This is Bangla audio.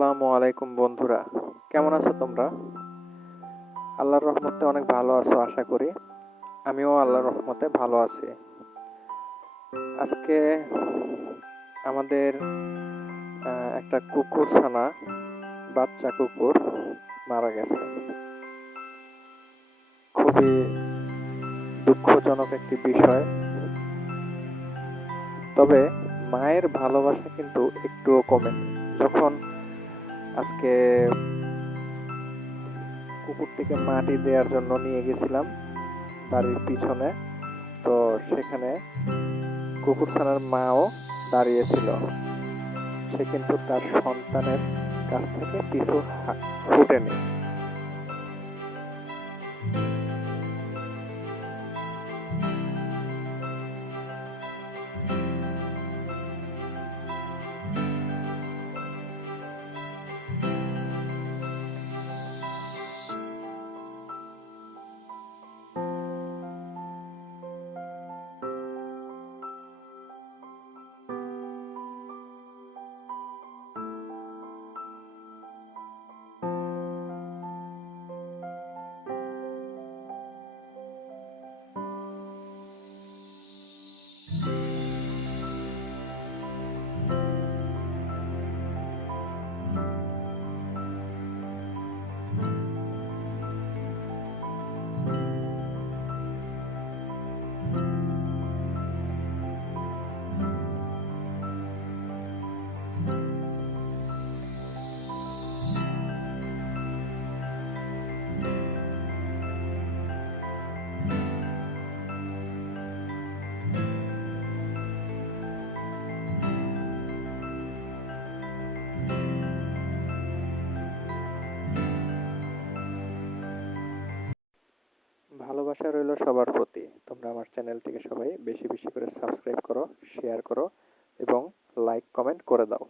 আসসালামু আলাইকুম বন্ধুরা, কেমন আছো তোমরা? আল্লাহর রহমতে অনেক ভালো আছো আশা করি। আমিও আল্লাহর রহমতে ভালো আছি। আজকে আমাদের একটা কুকুর ছানা, বাচ্চা কুকুর মারা গেছে। খুবই দুঃখজনক একটি বিষয়। তবে মায়ের ভালোবাসা কিন্তু একটুও কমেনি। যখন আজকে কুকুরটিকে মাটি দেওয়ার জন্য নিয়ে গেছিলাম বাড়ির পিছনে, তো সেখানে কুকুরছানার মাও দাঁড়িয়েছিল। সে কিন্তু তার সন্তানের কাছ থেকে পিছু হুটেনি। ভালোবাসা রইল সবার প্রতি। তোমরা আমার চ্যানেলটিকে সবাই বেশি বেশি করে সাবস্ক্রাইব করো, শেয়ার করো এবং লাইক কমেন্ট করে দাও।